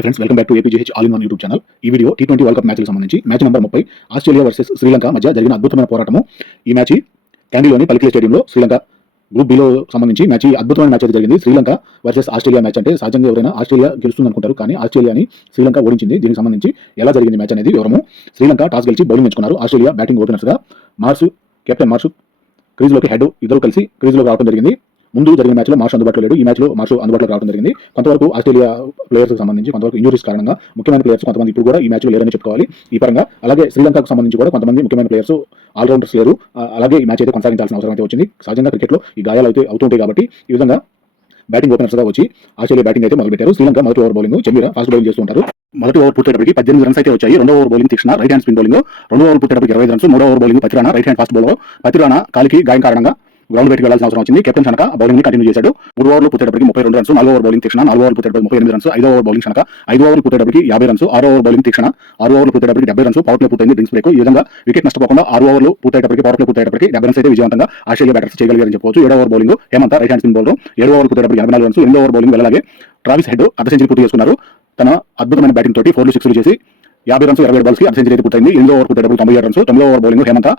Hi friends, welcome back to APGH all in one YouTube channel. ఈ video T20 world cup మ్యాచ్లకు సంబంధించి match number 30 Australia versus Sri Lanka మధ్య జరిగిన అద్భుతమైన పోరాటము. ఈ మ్యాచ్ క్యాండీలోని పలికిలే స్టేడియంలో శ్రీలంక గ్రూప్ బిలో సంబంధించి మ్యాచ్ అద్భుతమైన మ్యాచ్ అయితే జరిగింది. శ్రీలంక వర్సెస్ ఆస్ట్రేలియా మ్యాచ్ అంటే సహజంగా ఎవరైనా ఆస్ట్రేలియా గెలుస్తుంది అనుకుంటారు, కానీ ఆస్ట్రేలియాని శ్రీలంక ఓడించింది. దీనికి సంబంధించి ఎలా జరిగింది మ్యాచ్ అనేది వివరము. శ్రీలంక టాస్ గెలిచి బౌలింగ్ ఎంచుకున్నారు. ఆస్ట్రేలియా బ్యాటింగ్ ఓపెనర్స్గా కెప్టెన్ మార్ష్ క్రీజ్లోకి హెడ్ ఇద్దరు కలిసి క్రీజ్లోకి రావడం జరిగింది. ముందు జరిగిన మ్యాచ్లో మార్ష్ అందుబాటులో లేడు. ఈ మ్యాచ్లో మార్ష్ అందుబాటులో రావడం జరిగింది. కొంతవరకు ఆస్ట్రేలియా ప్లేయర్స్కి సంబంధించి కొంతవరకు ఇంజురీస్ కారణంగా ముఖ్యమైన ప్లేయర్స్ కొంతమంది ఇప్పుడు కూడా ఈ మ్యాచ్లో లేరని చెప్పుకోవాలి. ఈ పరంగా అలాగే శ్రీలంకకు సంబంధించి కూడా కొంతమంది ముఖ్యమైన ప్లేయర్స్ ఆల్రౌండర్స్ లేరు. అలాగే ఈ మ్యాచ్ అయితే కొనసాగించాల్సిన అవసరం అయితే వచ్చింది. సహజంగా క్రికెట్లో ఈ గాయాలు అయితే అవుతుంటాయి కాబట్టి ఈ విధంగా బ్యాటింగ్ ఓపెనర్స్గా వచ్చి ఆస్ట్రేలియా బ్యాటింగ్ అయితే మొదలుపెట్టారు. శ్రీలంక మొదటి ఓవర్ బౌలింగ్ చెమీరా ఫాస్ట్ బౌలింగ్ చేస్తుంటారు. మొదటి ఓవర్ పూర్తయ్యేటప్పటికి 18 రన్స్ అయితే వచ్చాయి. రెండో ఓవర్ బౌలింగ్ తీక్షణ రైట్ హ్యాండ్ స్పిన్ బౌలింగ్. రెండో ఓవర్ పూర్తయ్యేటప్పటికి 25 రన్స్. మూడో over bowling Pathirana right hand fast bowler. Pathirana కాలికి గాయం కారణంగా గ్రౌండ్ బయటికి వెళ్లాల్సిన అవసరం వచ్చింది. కెప్టెన్ షనక బౌలింగ్ కంటిన్యూ చేశాడు. 3 ఓవర్లు పూర్తయ్యేటప్పటికి 32 runs. 4 over bowling Theekshana 4 over పూర్తయ్యేటప్పటికి 38 రన్స్. 5 ఓవర్ బౌలింగ్ షనక 5 ఓవర్లు పూర్తయ్యేటప్పటికి 50 రన్స్. 6 ఓవర్ బౌలింగ్ తీక్షణ 6 ఓవర్లు పూర్తయ్యేటప్పటికి 70 రన్స్. పవర్ ప్లే పూర్తయింది. Drinks break. ఈ విధంగా వికెట్ నష్టపోకుండా 6 ఓవర్లు పూర్తయ్యేటప్పటికి పవర్ ప్లే పూర్తయ్యేటప్పటికి 70 రన్స్ అయితే విజయవంతంగా ఆస్ట్రేలియా బ్యాటర్స్ చేయగలిగారని చెప్పవచ్చు. 7 over bowling Hemanth right hand spin bowler 7 ఓవర్లు పూర్తయ్యేటప్పటికి 84 రన్స్. 8 ఓవర్ బౌలింగ్ అలాగే ట్రావిస్ హెడ్ అర్ధ సెంచరీ పూర్తి చేసుకున్నారు. తన అద్భుతమైన బ్యాటింగ్ తోటి 4 6 చేసి 50 రన్స్ 27 బాల్స్ కి అర్ధ సెంచరీ అయితే పూర్తయింది. 8 ఓవర్ పూర్తయ్యేటప్పటికి 97 runs. 9 over bowling Hemanth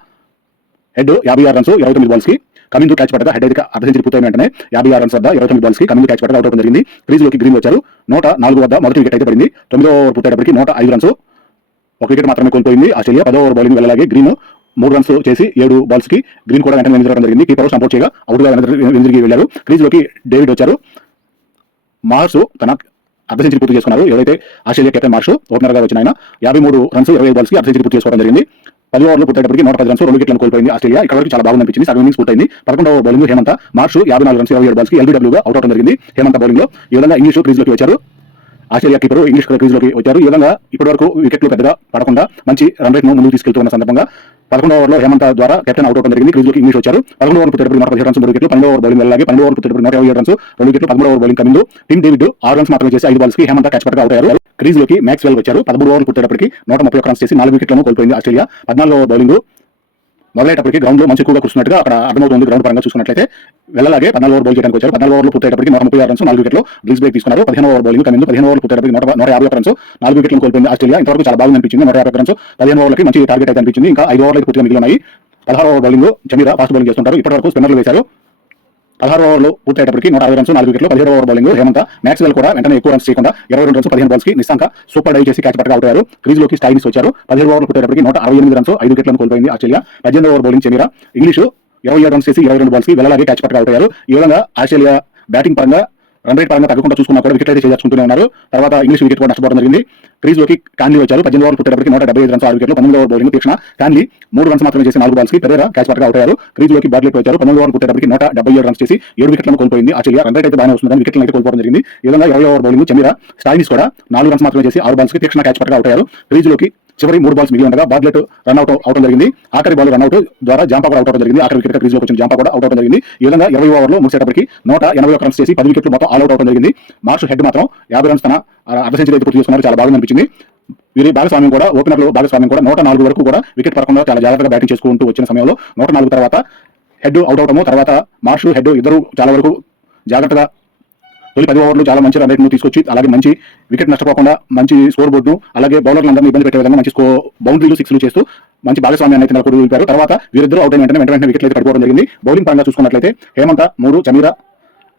Head 56 runs 29 balls కి కమింగ్ క్యాచ్ పట్టగా హెడ్ అయితే అర్ధ సెంచరీ పూర్తయిన వెంటనే 56 రన్స్ వద్ద 29 బాల్స్ కి కమింగ్ క్యాచ్ పట్టగా అవుట్ అవడం జరిగింది. క్రీజ్ లోకి గ్రీన్ వచ్చారు. 104 వద్ద మొదటి వికెట్ అయితే పడింది. 9 ఓవర్ పూర్తయ్యేటప్పటికి 105 రన్స్. ఒక వికెట్ మాత్రమే కోల్పోయింది ఆస్ట్రేలియా. 10 ఓవర్ బౌలింగ్ వెళ్ళలాగే గ్రీన్ 3 రన్స్ చేసి 7 బాల్స్ కి గ్రీన్ కూడా వెంటనే వెనుదిరగడం జరిగింది. కీపర్ సపోర్ట్ చేయగా అవుట్ గా వెనుదిరిగి వెళ్లారు. క్రీజ్ లోకి డేవిడ్ వచ్చారు. మార్ష్ తన అర్ధ సెంచరీ పూర్తి చేసుకున్నారు. ఎవరైతే ఆస్ట్రేలియా కెప్టెన్ మార్ష్ ఓపెనర్ గా వచ్చిన ఆయన 53 రన్స్ 25 బాల్స్ కి అర్ధ సెంచరీ పూర్తి చేసుకోవడం జరిగింది. 10 ఓవర్లు పూర్తయ్యేటప్పటికి 110 రన్స్ 2 వికెట్లను కోల్పోయింది ఆస్ట్రేలియా. ఇక్కడ వరకు చాలా బాగుంది అనిపించింది. సగం ఇన్నింగ్స్ పూర్తయింది. 11వ over bowling Hemanth Marsh 54 runs 27 balls కి ఎల్బీడబ్ల్యూగా అవుట్ అవడం జరిగింది. హేమంత్ బౌలింగ్ లో ఈ విధంగా ఇంగ్లీష్ క్రీజ్ లోకి వచ్చారు. ఆస్ట్రేలియా కీపర్ ఇంగ్లీష్ క్రీజ్ లోకి వచ్చారు. ఈ విధంగా ఇప్పటి వరకు వికెట్లు పెద్దగా పడకుండా మంచి రన్ రేట్ ను ముందుకు తీసుకెళ్తున్న సందర్భంగా 11వ ఓవర్లో హేమంత్ ద్వారా కెప్టెన్ అవుట్ అవడం జరిగింది. క్రీజ్ లోకి ఇంగ్లీష్ వచ్చారు. 11 ఓవర్ పూర్తయ్యేటప్పటికి 115 రన్స్ 3 వికెట్లు. 12 ఓవర్ బౌలింగ్ అలాగే 12 ఓవర్ పూర్తయ్యేటప్పటికి 127 రన్స్ 2 వికెట్లు. 13 over bowling coming team David 6 runs మాత్రమే చేసి 5 బాల్స్ కి హేమంత్ క్యాచ్ పట్టగా అవుట్ అయ్యారు. క్రీజ్ లోకి మ్యాక్స్వెల్ వచ్చారు. 13 ఓవర్లు పూర్తయ్యేటప్పటికి 131 రన్స్ చేసి 4 వికెట్లను కోల్పోయింది ఆస్ట్రేలియా. 14వ ఓవర్ బౌలింగ్ మొదలయ్యేటప్పటికి గ్రౌండ్ లో మంచి ఎక్కువగా కూర్చున్నట్టుగా అక్కడ అర్థమవుతుంది. గ్రౌండ్ పరంగా చూసుకున్నట్లయితే వెళ్ళలాగే 14 ఓవర్ బౌల్ చేయడానికి వచ్చారు. 14 ఓవర్లు పూర్తయ్యేటప్పటికి 136 రన్స్ 4 వికెట్లు డ్రింక్స్ బ్రేక్ తీసుకున్నారు. 15వ ఓవర్ బౌలింగ్ కమింగ్ 15 ఓవర్లు పూర్తయ్యేటప్పటికి 151 రన్స్ 4 వికెట్లను కోల్పోయింది ఆస్ట్రేలియా. ఇంతవరకు చాలా బాగుంది అనిపించింది. 151 రన్స్ 15 ఓవర్లకి మంచి టార్గెట్ అయితే అనిపించింది. ఇంకా 5 ఓవర్లు పూర్తిగా మిగిలినాయి. 16వ ఓవర్ బౌలింగ్ చెమీరా ఫాస్ట్ బౌలింగ్ చేస్తుంటారు. ఇప్పటి వరకు స్పిన్నర్లు వేశారు. 16 ఓవర్లు పూర్తయ్యేటప్పటికి 160 రన్స్ 4 వికెట్లు. 17 ఓవర్ బౌలింగ్ హేమంత్ మ్యాక్స్వెల్ కూడా వెంటనే ఎక్కువ రన్స్ చేయకుండా 22 రన్స్ 15 బాల్స్ కి నిశాంక సూపర్ డైవ్ చేసి క్యాచ్ పట్టగా అవుట్ అయ్యారు. క్రీజ్ లోకి స్టైనిస్ వచ్చారు. 17 ఓవర్లు పూర్తయ్యేటప్పటికి 168 రన్స్ 5 వికెట్లను కోల్పోయింది ఆస్ట్రేలియా. 18 over bowling Chameera Inglis 27 runs చేసి 22 బాల్స్ కి వెళ్ళలాగే క్యాచ్ పట్టగా అవుట్ అయ్యారు. ఈ విధంగా ఆస్ట్రేలియా బ్యాటింగ్ పరంగా రన్ రేట్ పరంగా తగ్గకుండా చూసుకున్నా కూడా వికెట్ అయితే చేసుకుంటూనే ఉన్నారు. తర్వాత ఇంగ్లీష్ వికెట్ కూడా నష్టపోవడం జరిగింది. క్రీజ్ లోకి కాన్లీ వచ్చారు. 18 ఓవర్ పూర్తయ్యేటప్పటికి 175 రన్స్ 6 వికెట్లు. 19 ఓవర్ బౌలింగ్ తీక్షణ కాన్లీ 3 రన్స్ మాత్రమే చేసి 4 బాల్స్ కి పెరేరా క్యాచ్ పట్టగా అవుట్ అయ్యారు. క్రీజ్ లోకి బార్లెట్ వచ్చారు. 19 ఓవర్ పూర్తయ్యేటప్పటికి 177 రన్స్ చేసి 7 వికెట్లను కోల్పోయింది ఆస్ట్రేలియా. రన్ రేట్ అయితే బాగానే వస్తుంది, వికెట్లను అయితే కోల్పోవడం జరిగింది. ఈ విధంగా 20 ఓవర్ బౌలింగ్ చెమీరా స్టైనిస్ కూడా 4 రన్స్ మాత్రమే చేసి 6 బాల్స్ కి తీక్షణ క్యాచ్ పట్టగా అవుట్ అయ్యారు. క్రీజ్ లోకి చివరి 3 బాల్స్ మిగిలి ఉండగా బార్లెట్ రన్ అవుట్ అవడం జరిగింది. ఆఖరి బాల్ రన్ అవుట్ ద్వారా జాంపా కూడా అవుట్ అవడం జరిగింది. ఆఖరి వికెట్ క్రీజ్ లోకి వచ్చిన జాంపా కూడా అవుట్ అవడం జరిగింది. ఈ విధంగా 20 ఓవర్లో ముగిసేటప్పటికి 181 రన్స్ చేసి 10 వికెట్లు మొత్తం ఆల్ అవుట్ అవడం జరిగింది. మార్ష్ హెడ్ మాత్రం 50 రన్స్ తన అర్ధ సెంచరీ అయితే పూర్తి చేసుకున్నారు. చాలా బాగుంది అనిపించింది. వీరి భాగస్వామ్యం కూడా ఓపెనర్లు భాగస్వామ్యం కూడా 104 వరకు కూడా వికెట్ పడకుండా చాలా జాగ్రత్తగా బ్యాటింగ్ చేసుకుంటూ వచ్చిన సమయంలో 104 తర్వాత హెడ్ అవుట్ అవడము, తర్వాత మార్ష్ హెడ్ ఇద్దరు చాలా వరకు జాగ్రత్తగా తొలి 10 ఓవర్లు చాలా మంచి రన్ రేట్ ను తీసుకొచ్చి అలాగే మంచి వికెట్ నష్టపోకుండా మంచి స్కోర్ బోర్డును అలాగే బౌలర్లందరినీ ఇబ్బంది పెట్టే విధంగా మంచి బౌండరీలు 6లు చేస్తూ మంచి భాగస్వామ్యాన్ని అయితే నెలకొల్పారు. తర్వాత వీరిద్దరు అవుట్ అయిన వెంటనే వికెట్లు అయితే పడిపోవడం జరిగింది. బౌలింగ్ పరంగా చూసుకున్నట్లయితే హేమంత్ 3, చెమీరా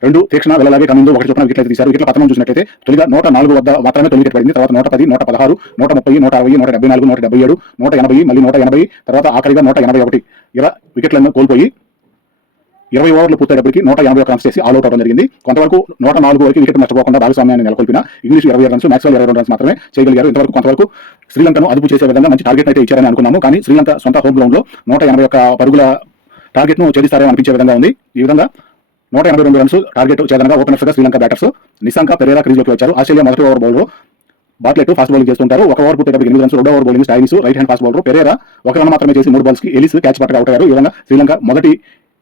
2, తీక్షణ వెళ్ళలాగే కమింగ్ 1 చొప్పున వికెట్లు అయితే తీశారు. వికెట్ల పతనం చూసినట్లయితే తొలిగా 104 వద్ద మాత్రమే తొలి వికెట్ పడింది. తర్వాత 110, 116, 130, 160, 174, 177, 180, మళ్ళీ 180, తర్వాత ఆఖరిగా 181 ఇలా వికెట్లను కోల్పోయి 20 ఓవర్లు పూర్తయ్యేటప్పటికి 181 రన్స్ చేసి ఆల్ అవుట్ అవడం జరిగింది. కొంతవరకు 104 వరకు వికెట్ నష్టపోకుండా భాగస్వామ్యాన్ని నెలకొల్పిన ఇంగ్లీష్ 27 రన్స్ మ్యాక్స్వెల్ 22 రన్స్ మాత్రమే చేయగలిగారు. ఇంతవరకు కొంతవరకు శ్రీలంకను అదుపు చేసే విధంగా మంచి టార్గెట్ అయితే ఇచ్చారని అనుకున్నాము. కానీ శ్రీలంక సొంత హోమ్ గ్రౌండ్ లో 181 పరుగుల టార్గెట్ ను ఛేదిస్తారని అనిపించే విధంగా ఉంది. ఈ విధంగా 182 రన్స్ టార్గెట్ ఛేదనగా ఓపెనర్స్ గా శ్రీలంక బ్యాటర్స్ నిశాంక పెరేరా క్రీజ్ లోకి వచ్చారు. ఆస్ట్రేలియా మొదటి over bowler Bartlett fast bowling చేస్తుంటారు. 1 ఓవర్ పూర్తయ్యేటప్పటికి 8 రన్స్. 2వ over bowling Stoinis right hand fast bowler. Perera 1 run మాత్రమే చేసి 3 బాల్స్ కి ఎలిస్ క్యాచ్ పట్టగా అవుట్ అయ్యారు. ఈ విధంగా శ్రీలంక మొదటి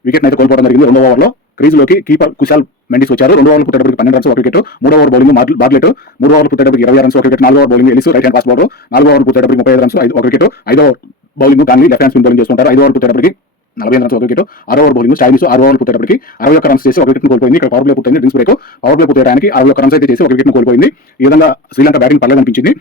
వికెట్ అయితే కోల్పోవడం జరిగింది. 2వ ఓవర్లో క్రీజ్ లోకి కీపర్ కుశాల్ మెండిస్ వచ్చారు. 2 ఓవర్లు పూర్తయ్యేటప్పటికి 12 రన్స్ 1 వికెట్. 3వ ఓవర్ బౌలింగ్ బార్లెట్ 3 ఓవర్లు పూర్తయ్యేటప్పటికి 26 రన్స్ 1 వికెట్. 4వ over bowling Ellis right hand fast bowler. 4వ ఓవర్ పూర్తయ్యేటప్పటికి 35 రన్స్ 1 వికెట్. 5వ bowling Connolly left hand spin bowling చేస్తుంటారు. 5వ ఓవర్ పూర్తయ్యేటప్పటికి 48 రన్స్ ఒక వికెట్. 6 ఓవర్ బౌలింగ్ చైనీస్ 6 ఓవర్లు పూర్తయ్యేటప్పటికి 61 రన్స్ చేసి ఒక వికెట్ కోల్పోయింది. ఇక్కడ పవర్ ప్లే పూర్తయింది, డ్రింక్స్ బ్రేక్. పవర్ ప్లే పూర్తయ్యడానికి 61 రన్స్ అయితే చేసి ఒక వికెట్ కోల్పోయింది. ఈ విధంగా శ్రీలంక బ్యాటింగ్ పర్లేదు అనిపించింది.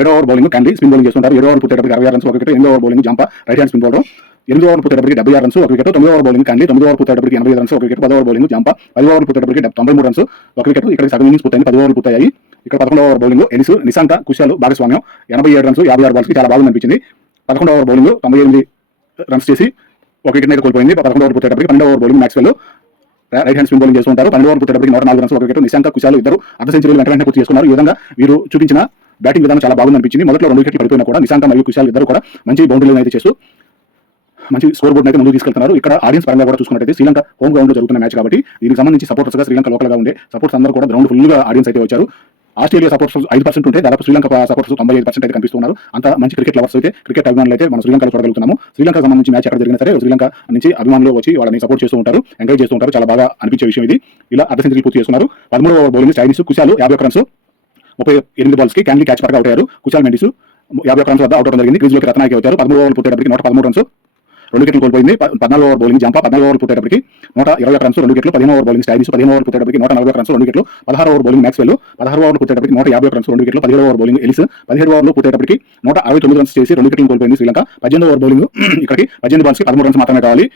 7 ఓవర్ బౌలింగ్ క్యాండీ స్పిన్ బౌలింగ్ చేస్తుంటారు. 7 ఓవర్ పూర్తయ్యేటప్పటికి 66 రన్స్ ఒక wicket. 8 over bowling Zampa right hand spin bowler. 8 over పూర్తయ్యేటప్పటికి 76 రన్స్ ఒక వికెట్. 9 ఓవర్ బౌలింగ్ క్యాండీ 9 ఓవర్ పూర్తయ్యేటప్పటికి 85 రన్స్ ఒక wicket. 10 over bowling Zampa 10 over పూర్తయ్యేటప్పటికి 93 రన్స్ ఒక వికెట్. ఇక్కడ సగం ఇన్నింగ్స్ పూర్తయింది, 10 ఓవర్లు పూర్తయ్యాయి. ఇక్కడ 11 over bowling Ellis Nishantha Kusal భాగస్వామ్యం 87 రన్స్ 56 బాల్స్ కి చాలా బాగుంది అనిపించింది. 11 ఓవర్ బౌలింగ్ 98 రన్స్ చేసి ఒక వికెట్ అయితే కోల్పోయింది. 11 ఓవర్ పూర్తయ్యేటప్పటికి 12 over bowling Maxwell right hand spin bowling చేస్తుంటారు. 12 ఓవర్ పూర్తయ్యేటప్పటికి 104 రన్స్ ఒక వికెట్. నిశాంత కుశాలు ఇద్దరు అర్ధ సెంచరీలు వెంటనే పూర్తి చేసుకున్నారు. ఈ విధంగా వీరు చూపించిన బ్యాటింగ్ విధానం చాలా బాగుంది అనిపించింది. మొదట్లో 2 వికెట్లు పడిపోయినా కూడా నిశాంత మరియు కుశాల్ ఇద్దరు కూడా మంచి బౌండరీలను అయితే చేస్తూ మంచి స్కోర్ బోర్డు అయితే ముందుకు తీసుకెళ్తున్నారు. ఇక్కడ ఆడియన్స్ పరంగా కూడా చూసుకున్నట్లయితే శ్రీలంక హోమ్ గ్రౌండ్ లో జరుగుతున్న మ్యాచ్ కాబట్టి దీనికి సంబంధించి సపోర్టర్స్ గా శ్రీలంక లోకల్ గా ఉండే సపోర్ట్స్ అందరూ కూడా గ్రౌండ్ ఫుల్ గా ఆడియన్స్ అయితే వచ్చారు. ఆస్ట్రేలియా సపోర్ట్స్ 5% ఉంటే దాదాపు శ్రీలంక సపోర్ట్స్ 95% అయితే కనిపిస్తున్నారు. అంత మంచి క్రికెట్ లవర్స్ అయితే క్రికెట్ అభిమానులు అయితే మనం శ్రీలంకలో చూడగలుగుతున్నాము. శ్రీలంక సంబంధించి మ్యాచ్ ఎక్కడ జరిగినా సరే శ్రీలంక నుంచి అభిమానులు వచ్చి వాళ్ళని సపోర్ట్ చేస్తూ ఉంటారు, ఎంకరేజ్ చేస్తూ ఉంటారు. చాలా బాగా అనిపించే విషయం ఇది. ఇలా అర్ధ సెంచరీ పూర్తి చేసుకున్నారు. 13 ఓవర్ బౌలింగ్ చైనీస్ కుశాలు 51 రన్స్ 38 బాల్స్ కి క్యాన్లీ క్యాచ్ పడక అవుట్ అయ్యారు. కుశాల్ మెండిస్ 51 రన్స్ వద్ద అవుట్ అవడం జరిగింది. క్రీజ్ లోకి రత్నాయకి వచ్చారు. 13 ఓవర్లు పూర్తయ్యేటప్పటికి 113 రన్స్ 2 వికెట్లు కోల్పోయింది. 14 ఓవర్ బౌలింగ్ జంపా 14 ఓవర్లు పూర్తయ్యేటప్పటికి 121 రన్స్ 2 వికెట్లు. 15 ఓవర్ బౌలింగ్ స్టైలిస్ 15 ఓవర్లు పూర్తయ్యేటప్పటికి 141 రన్స్ 2 వికెట్లు. 16 ఓవర్ బౌలింగ్ మ్యాక్స్వెల్ 16 ఓవర్లు పూర్తయ్యేటప్పటికి 151 రన్స్ 2 వికెట్లు. 17 ఓవర్ బౌలింగ్ ఎలిస్ 17 ఓవర్లు పూర్తయ్యేటప్పటికి 169 రన్స్ చేసి 2 వికెట్లు కోల్పోయింది శ్రీలంక. 18 ఓవర్ బౌలింగ్ ఇక్కడికి 18 బాల్స్ కి 13 రన్స్ మాత్రమే కావాలి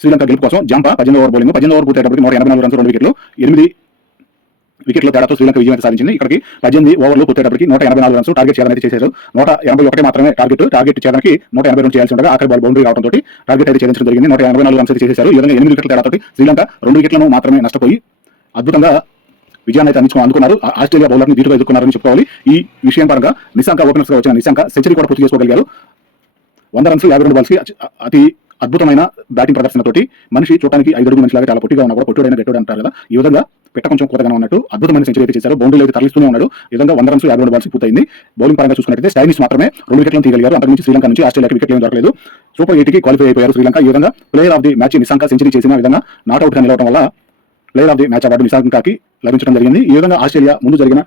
శ్రీలంక గెలుపు కోసం. జంపా 18 ఓవర్ బౌలింగ్ 18 ఓవర్ పూర్తయ్యేటప్పటికి 184 రన్స్ 2 వికెట్లు. 8 వికెట్ల తేడాతో శ్రీలంక విజయం అయితే సాధించింది. ఇక్కడికి 18 ఓవర్లు పూర్తయ్యేటప్పటికి 184 రన్స్ టార్గెట్ చేయాలని చేశారు. 181 మాత్రమే టార్గెట్ చేయడానికి 182 చేయాల్సి ఉండగా ఆఖరి బాల్ బౌండరీ రావడంతో టార్గెట్ అయితే ఛేదించడం జరిగింది. 184 రన్స్ అయితే చేశారు. ఈ విధంగా 8 వికెట్ల తేడాతో శ్రీలంక 2 వికెట్లను మాత్రమే నష్టపోయి అద్భుతంగా విజయాన్ని అయితే అందుకున్నారు. ఆస్ట్రేలియా బౌలర్ని ధీటుగా ఎదుర్కొన్నారని చెప్పుకోవాలి. ఈ విషయం పరంగా నిశాంక ఓపెనర్స్ గా వచ్చిన నిశాంక సెంచరీ కూడా పూర్తి చేసుకోగలిగారు. 100 రన్స్ 52 బాల్స్ కి అతి అద్భుతమైన బ్యాటింగ్ ప్రదర్శనతోటి మనిషి చూడడానికి 5 అడుగుల మనిషిలాగా చాలా పొట్టిగా ఉన్నా కూడా పొట్టుడైన గట్టుడు అంటారు కదా, ఈ విధంగా పెట్ట కొంచెం కోతగా ఉన్నట్టు అద్భుతమైన సెంచరీ అయితే చేశారు. బౌండరీలు అయితే తరలిస్తూనే ఉన్నాడు. ఈ విధంగా 100 రన్స్ 52 బాల్స్ పూర్తయింది. బౌలింగ్ పరంగా చూసుకున్నట్లయితే స్టైనిస్ మాత్రమే 2 వికెట్లను తీయగలిగారు. అంతకు మించి శ్రీలంక నుంచి ఆస్ట్రేలియాకి వికెట్లు ఏం దొరకలేదు. సూపర్ 8 కి క్వాలిఫై అయిపోయారు శ్రీలంక. ఈ విధంగా player of the match Nissanka century చేసిన విధంగా నాట్అవుట్ గా నిలవడం వల్ల player of the match award నిశాంకకి లభించడం జరిగింది. ఈ విధంగా ఆస్ట్రేలియా ముందు జరిగిన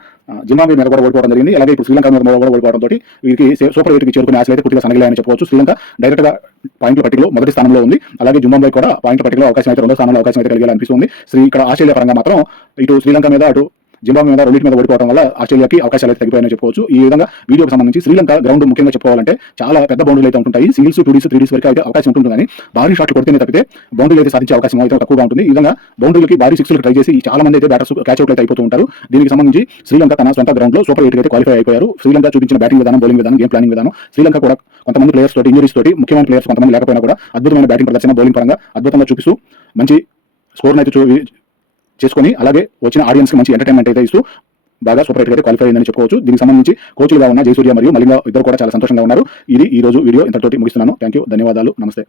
జింబాబ్వే మీద కూడా ఓడిపోవడం జరిగింది. అలాగే ఇప్పుడు శ్రీలంక మీద కూడా ఓడిపోవడంతో వీరికి సూపర్ 8 కి చేరుకునే ఆశలు అయితే పూర్తిగా సన్నగిలాయని చెప్పవచ్చు. శ్రీలంక డైరెక్ట్ గా పాయింట్ల పట్టికలో మొదటి స్థానంలో ఉంది. అలాగే జింబాబ్వే కూడా పాయింట్ల పట్టికలో అవకాశం అయితే 2వ స్థానంలో అవకాశం అయితే కలిగేలా అనిపిస్తుంది. ఇక్కడ ఆస్ట్రేలియా పరంగా మాత్రం ఇటు శ్రీలంక మీద అటు జింబాబ్వే మీద రెండింటి మీద ఓడిపోవడం వల్ల ఆస్ట్రేలియాకి అవకాశాలు అయితే తగ్గిపోయాయని చెప్పవచ్చు. ఈ విధంగా వీడియోకి సంబంధించి శ్రీలంక గ్రౌండ్ ముఖ్యంగా చెప్పుకోవాలంటే చాలా పెద్ద బౌండరీలు అయితే ఉంటుంటాయి. సింగిల్స్ 2Ds 3Ds వరకు అయితే అవకాశం ఉంటుంది. కానీ భారీ షాట్లు కొడితేనే తప్పితే బౌండరీలు అయితే సాధించే అవకాశం అయితే తక్కువగా ఉంటుంది. ఈ విధంగా బౌండరీలకి భారీ సిక్స్లకు ట్రై చేసి చాలా మంది అయితే బ్యాటర్స్ క్యాచ్ అవుట్ అయితే అయిపోతూ ఉంటారు. దీనికి సంబంధించి శ్రీలంక తన సొంత గ్రౌండ్ లో సూపర్ 8 అయితే క్వాలిఫై అయిపోయారు. శ్రీలంక చూపించిన బ్యాటింగ్ విధానం, బౌలింగ్ విధానం, గేమ్ ప్లానింగ్ విధానం, శ్రీలంక కూడా కొంతమంది ప్లేయర్స్ తోటి ఇంజరీస్ తోటి ముఖ్యమైన ప్లేయర్స్ కొంతమంది లేకపోయినా కూడా అద్భుతమైన బ్యాటింగ్ ప్రదర్శన, బౌలింగ్ పరంగా అద్భుతంగా చూపిస్తూ మంచి స్కోర్ అయితే చేసుకుని అలాగే వచ్చిన ఆడియన్స్ కి మంచి ఎంటర్టైన్మెంట్ అయితే ఇస్తూ బాగా సూపర్ 8 అయితే క్వాలిఫై అయిందని చెప్పుకోవచ్చు. దీనికి సంబంధించి కోచ్లుగా ఉన్న జయసూర్య మరియు మలింగ ఇద్దరు కూడా చాలా సంతోషంగా ఉన్నారు. ఇది ఈ రోజు వీడియో ఇంతటితోటి ముగిస్తున్నాను. థ్యాంక్ యూ, ధన్యవాదాలు, నమస్తే.